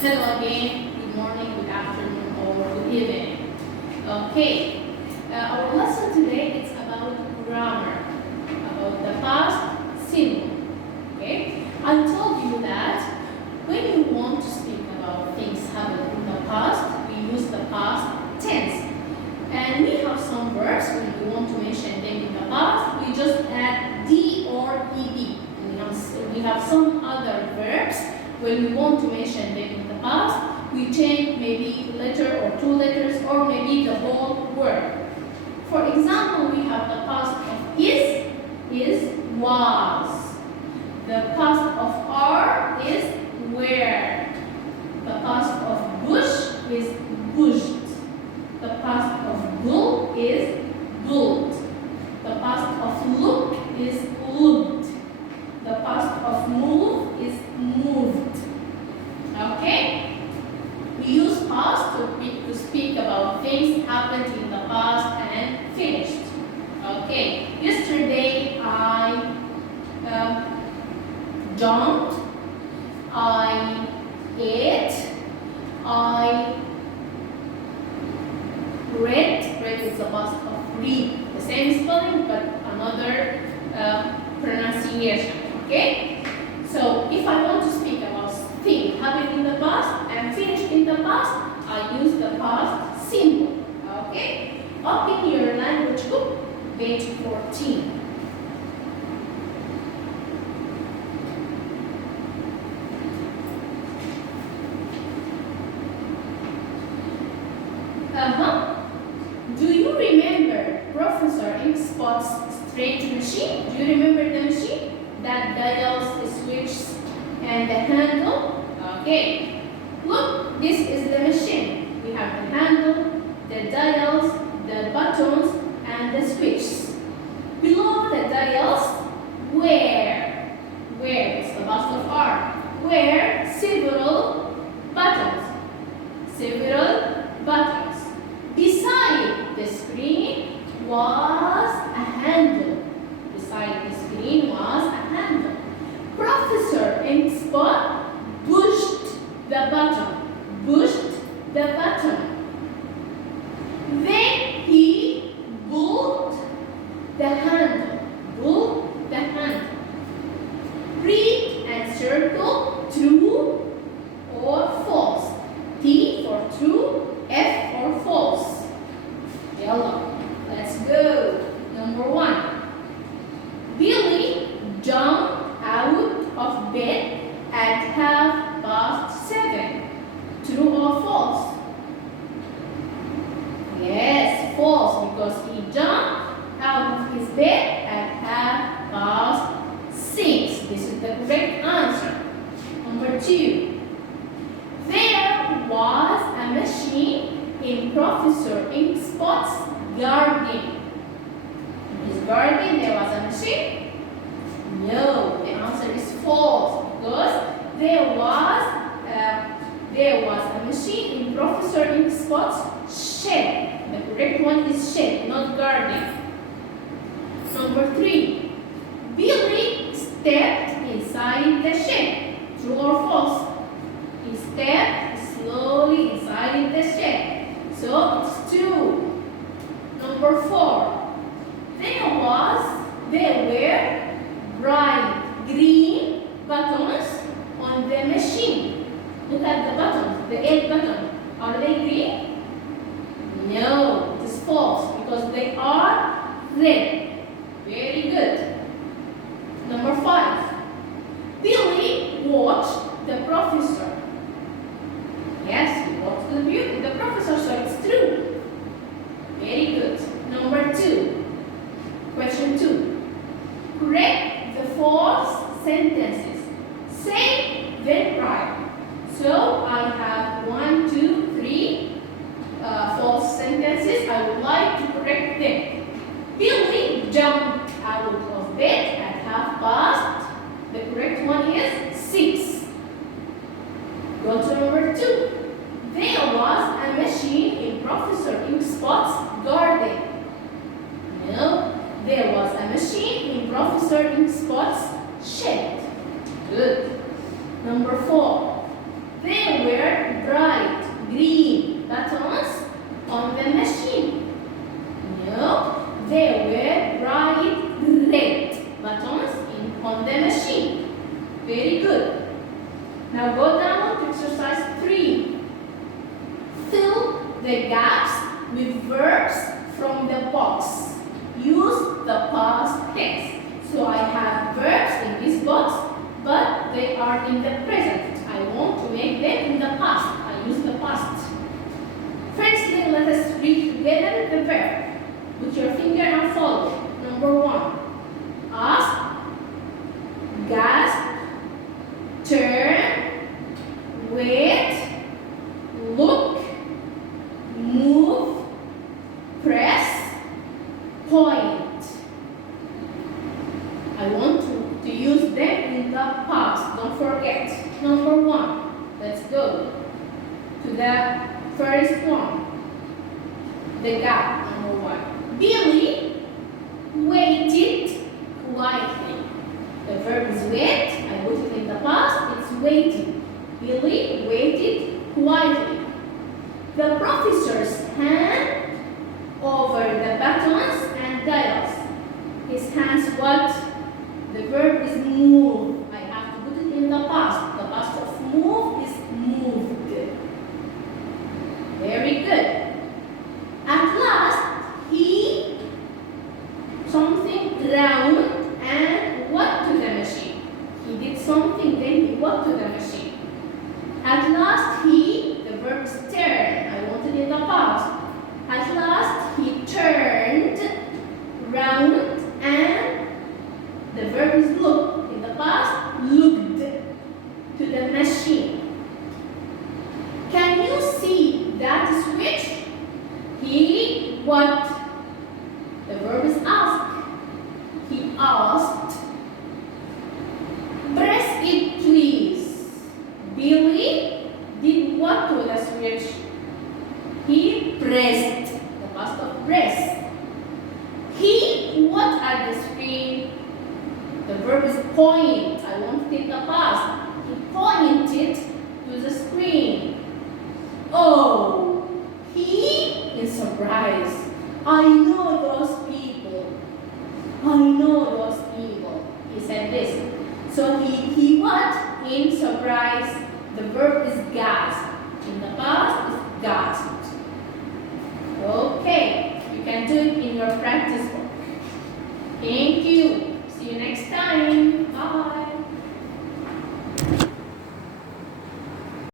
Hello again, good morning, good afternoon, or good evening. Okay, our lesson today is about grammar, about the past simple. Okay, I told you that when you want to speak about things happened in the past, we use the past tense. And we have some verbs when we want to mention them in the past, we just add D or ED. And we have some other verbs when we want to mention them in the past, we change maybe a letter or two letters or maybe the whole word. For example, we have the past of is, was. The past of are is where. The past of bush is bushed. The past of bull is bulled. The past of look is looked. The past of move is moved. Okay? We use past to speak about things happened in the past and finished. Okay. Yesterday I jumped. I ate. I read. Read is the past of read. The same spelling but another pronunciation. Okay? So if I want to speak about thing happened in the past and finished in the past, I use the past simple. Okay? Open your language book, page 14. Do you remember Professor Inkspot's strange machine? Do you remember the machine that dials the switches and the handle? Okay. Look, this is the machine. We have the handle, the dials, the buttons, and the switches. Below the dials, where is the past of R? Where several buttons. Beside the screen was a handle. Professor Inkspot pushed the button. Then he pulled the handle. Read and circle true or false. T for true, F for false. Yellow. Let's go. Number 1. Billy jumped out of bed at 7:30. True or false? Yes, false, because he jumped out of his bed at 6:30. This is the correct answer. Number 2. There was a machine in Professor Inkspot's garden. In his garden there was a machine? No, the answer is false because there was a machine in Professor Inkspot's shed. The correct one is shed, not garden. Number 3. Billy stepped inside the shed. True or false? He stepped slowly inside the shed. So it's true. Number 4. There were bright green buttons on the machine. Look at the buttons, the 8 buttons. Are they green? No, it is false because they are red. Very good. Number 5. Billy watched the professor. Yes, he watched the professor, so it's true. Very good. Number 2. Question 2. Correct the false sentences. Say then right. So I have 1, 2, 3 false sentences. I would like to correct them. Billy jumped out of bed at 6:30. The correct one is 6. Go to number 2. There was a machine in Professor Inkspot's garden. No, there was a machine in Professor Inkspot's shed. Good. Number 4. There were Very good. Now go down to exercise 3. Fill the gaps with verbs from the box. Use the past tense. So I have verbs in this box, but they are in the present. I want to make them in the past. I use the past. Firstly, let us read together the verb. Put your finger and follow. Number 1. Ask, gasp, turn, wait, look, move, press, point. I want to use them in the past. Don't forget. Number 1. Let's go to the first one. The gap. Number 1. Billy waited quietly. The verb is wait. I put it in the past. It's waited. Billy waited quietly. The professor's hand over the buttons and dials. His hands what? The verb is move. I have to put it in the past. The past of move is moved. Very good. At last, he something round and what to the machine. He did something, then he what to the machine. At last, he, the verb is turn. I want it in the past. At last, he turned round and the verb is look. In the past, looked to the machine. Can you see that switch? He what? The verb is ask. He asked. Press it please. Billy did what to the switch? He pressed. The past of press. He what at the screen? The verb is point. I want it in the past. He pointed to the screen. Oh, he is surprised. I know those people. I know those people. He said this. So he what? In surprise. The verb is gasped. In the past is gasped. Okay, you can do it in your practice book. Thank you. See you next time.